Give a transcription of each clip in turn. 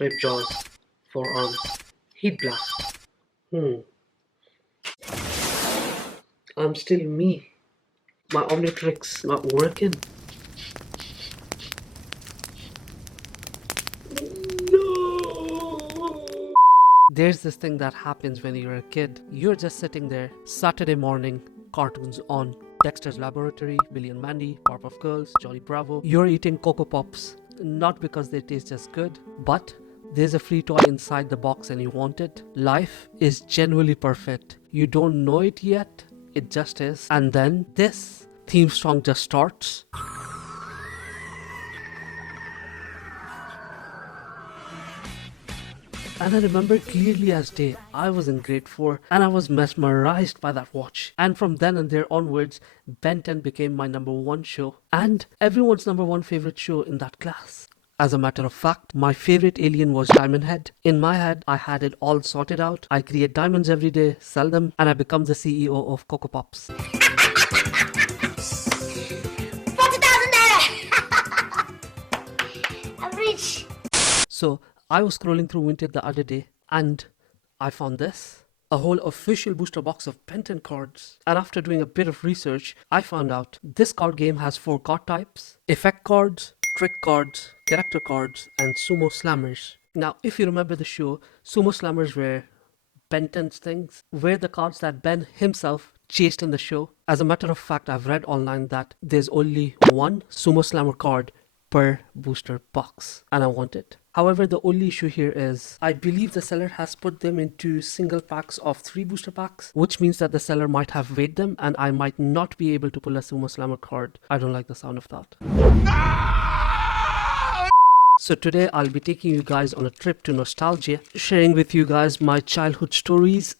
Rib jaws, forearms, heat blast. Hmm, I'm still me. My Omnitrix not working. No! There's this thing that happens when you're a kid. You're just sitting there, Saturday morning, cartoons on. Dexter's Laboratory, Billy and Mandy, Powerpuff Girls, Johnny Bravo. You're eating Cocoa Pops, not because they taste just good, but there's a free toy inside the box and you want it. Life is genuinely perfect. You don't know it yet, it just is. And then this theme song just starts. And I remember clearly as day, I was in grade 4 and I was mesmerized by that watch. And from then and there onwards, Ben 10 became my number one show and everyone's number one favorite show in that class. As a matter of fact, my favorite alien was Diamond Head. In my head, I had it all sorted out. I create diamonds every day, sell them, and I become the CEO of Cocoa Pops. $40,000! I'm rich. So I was scrolling through Vinted the other day and I found this. A whole official booster box of Ben 10 cards. And after doing a bit of research, I found out this card game has 4 card types. Effect cards, trick cards, character cards, and Sumo Slammers. Now, if you remember the show, Sumo Slammers were Ben 10's things, were the cards that Ben himself chased in the show. As a matter of fact, I've read online that there's only one Sumo Slammer card per booster box, and I want it. However, the only issue here is I believe the seller has put them into single packs of 3 booster packs, which means that the seller might have weighed them and I might not be able to pull a Sumo Slammer card. I don't like the sound of that. So today I'll be taking you guys on a trip to nostalgia, sharing with you guys my childhood stories.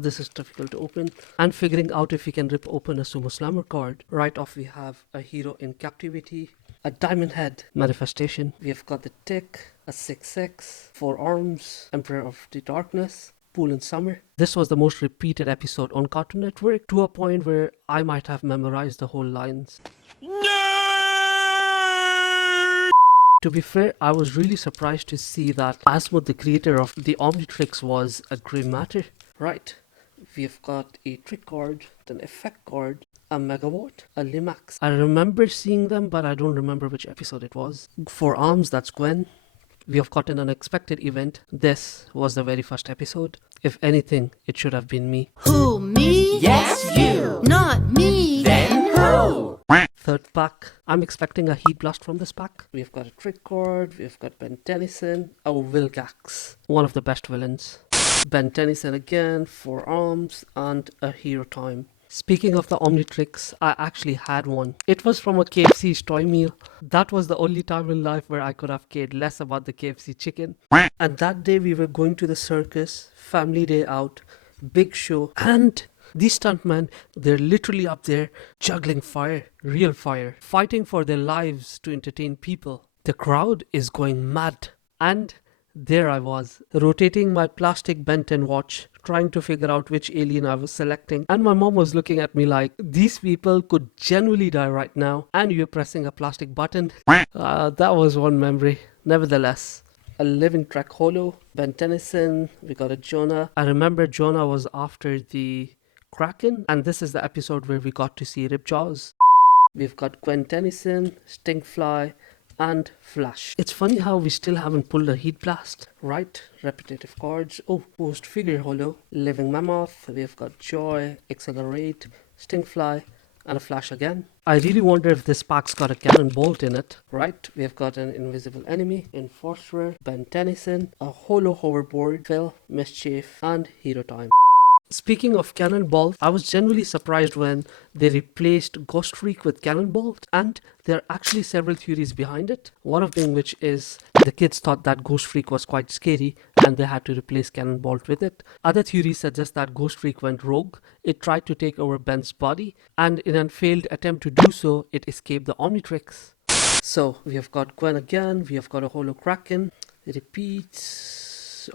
This is difficult to open. And figuring out if we can rip open a Sumo Slammer card. Right off we have a hero in captivity, a diamond head manifestation. We have got the tick, a 6-6, 4 arms, Emperor of the Darkness, Pool in Summer. This was the most repeated episode on Cartoon Network to a point where I might have memorized the whole lines. To be fair, I was really surprised to see that Asmod, the creator of the Omnitrix, was a grey matter. Right, we've got a trick card, an effect card, a megawatt, a Limax. I remember seeing them, but I don't remember which episode it was. 4 arms, that's Gwen. We have got an unexpected event. This was the very first episode. If anything, it should have been me. Who, me? Yes, you. Not me. Then who? Third pack. I'm expecting a heat blast from this pack. We've got a trick card. We've got Ben Tennyson. Oh, Vilgax. One of the best villains. Ben Tennyson again, 4 arms, and a hero time. Speaking of the Omnitrix, I actually had one. It was from a KFC's toy meal. That was the only time in life where I could have cared less about the KFC chicken. And that day we were going to the circus, family day out, big show, and these stuntmen, they're literally up there juggling fire, real fire, fighting for their lives to entertain people. The crowd is going mad. And there I was, rotating my plastic Ben 10 watch, trying to figure out which alien I was selecting. And my mom was looking at me like, these people could genuinely die right now, and you're pressing a plastic button. That was one memory. Nevertheless, a living track holo, Ben Tennyson, we got a Jonah. I remember Jonah was after the Kraken, and this is the episode where we got to see Ripjaws. We've got Gwen Tennyson, Stinkfly, and Flash. It's funny how we still haven't pulled a heat blast, right? Repetitive cards. Oh, post figure holo, Living Mammoth. We've got Joy, Accelerate, Stinkfly, and a Flash again. I really wonder if this pack's got a cannon bolt in it, right? We've got an invisible enemy, Enforcer, Ben Tennyson, a holo hoverboard, Phil, Mischief, and Hero Time. Speaking of Cannonball, I was genuinely surprised when they replaced Ghostfreak with Cannonball, and there are actually several theories behind it. One of them which is the kids thought that Ghostfreak was quite scary and they had to replace Cannonball with it. Other theories suggest that Ghostfreak went rogue. It tried to take over Ben's body, and in a failed attempt to do so, it escaped the Omnitrix. So we have got Gwen again, we have got a Holo Kraken, it repeats.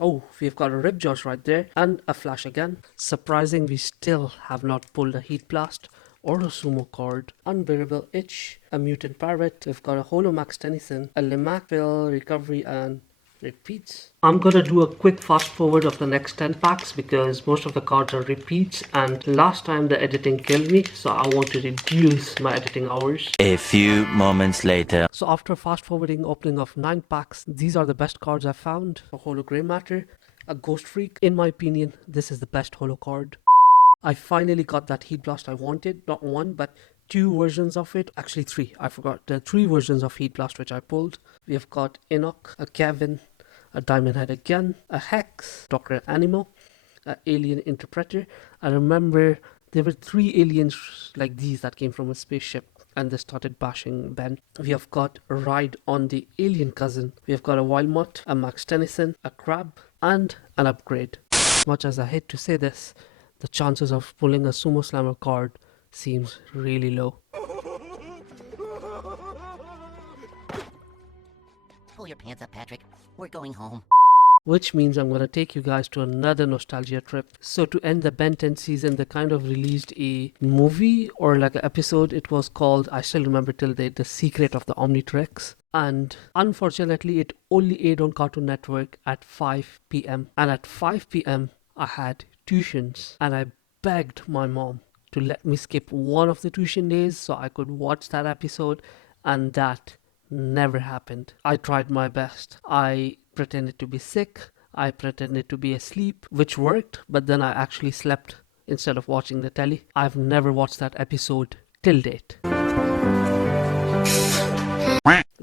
Oh, we've got a Ripjaws right there, and a Flash again. Surprising, we still have not pulled a Heat Blast or a Sumo card. Unbearable Itch, a Mutant Parrot. We've got a Holo Max Tennyson, a Limac, Phil, Recovery, and repeats. I'm gonna do a quick fast forward of the next 10 packs because most of the cards are repeats, and last time the editing killed me, so I want to reduce my editing hours. A few moments later. So after fast forwarding opening of 9 packs, these are the best cards I found. A Holo Grey Matter, a Ghostfreak. In my opinion, this is the best holo card. I finally got that Heat Blast I wanted, not one but 2 versions of it, actually 3, I forgot, the 3 versions of Heat Blast which I pulled. We have got Enoch, a Kevin, a Diamond Head again, a Hex, Dr. Animal, a Alien Interpreter. I remember there were 3 aliens like these that came from a spaceship and they started bashing Ben. We have got a Ride on the Alien Cousin. We have got a Wild Mutt, a Max Tennyson, a Crab, and an Upgrade. Much as I hate to say this, the chances of pulling a Sumo Slammer card seems really low. Pull your pants up, Patrick. We're going home. Which means I'm going to take you guys to another nostalgia trip. So to end the Ben 10 season, they kind of released a movie or like an episode. It was called, I still remember till date, The Secret of the Omnitrix. And unfortunately, it only aired on Cartoon Network at 5 p.m. And at 5 p.m, I had tuitions. And I begged my mom to let me skip one of the tuition days so I could watch that episode. And that never happened. I tried my best. I pretended to be sick. I pretended to be asleep, which worked, but then I actually slept instead of watching the telly. I've never watched that episode till date.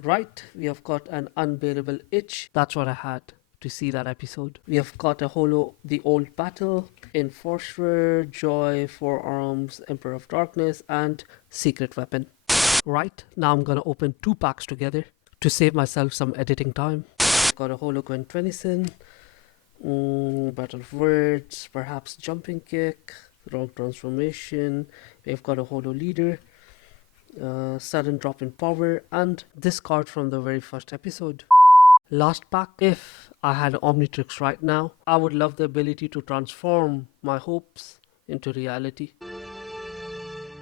Right, we have got an unbearable itch. That's what I had to see that episode. We have got a holo, The Old Battle, Enforcer, Joy, Forearms, Emperor of Darkness, and Secret Weapon. Right, now I'm gonna open 2 packs together to save myself some editing time. Got a holo Gwen Tennyson, Battle of Words, perhaps Jumping Kick, Wrong Transformation. We've got a holo Leader, Sudden Drop in Power, and this card from the very first episode. Last pack. If I had Omnitrix right now, I would love the ability to transform my hopes into reality.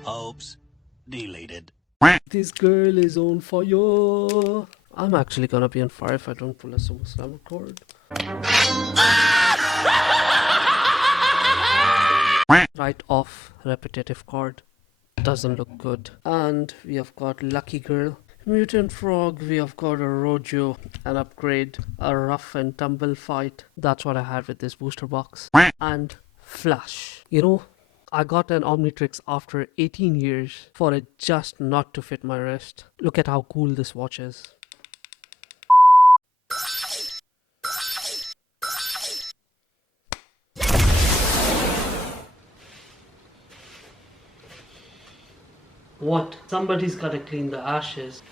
Hopes deleted. This girl is on fire. I'm actually gonna be on fire if I don't pull a Sumo Slammer card. Right off, repetitive card. Doesn't look good. And we have got Lucky Girl, Mutant Frog, we have got a Rojo, an Upgrade, a Rough and Tumble Fight. That's what I had with this booster box. And Flash. You know, I got an Omnitrix after 18 years for it just not to fit my wrist. Look at how cool this watch is. What? Somebody's gotta clean the ashes.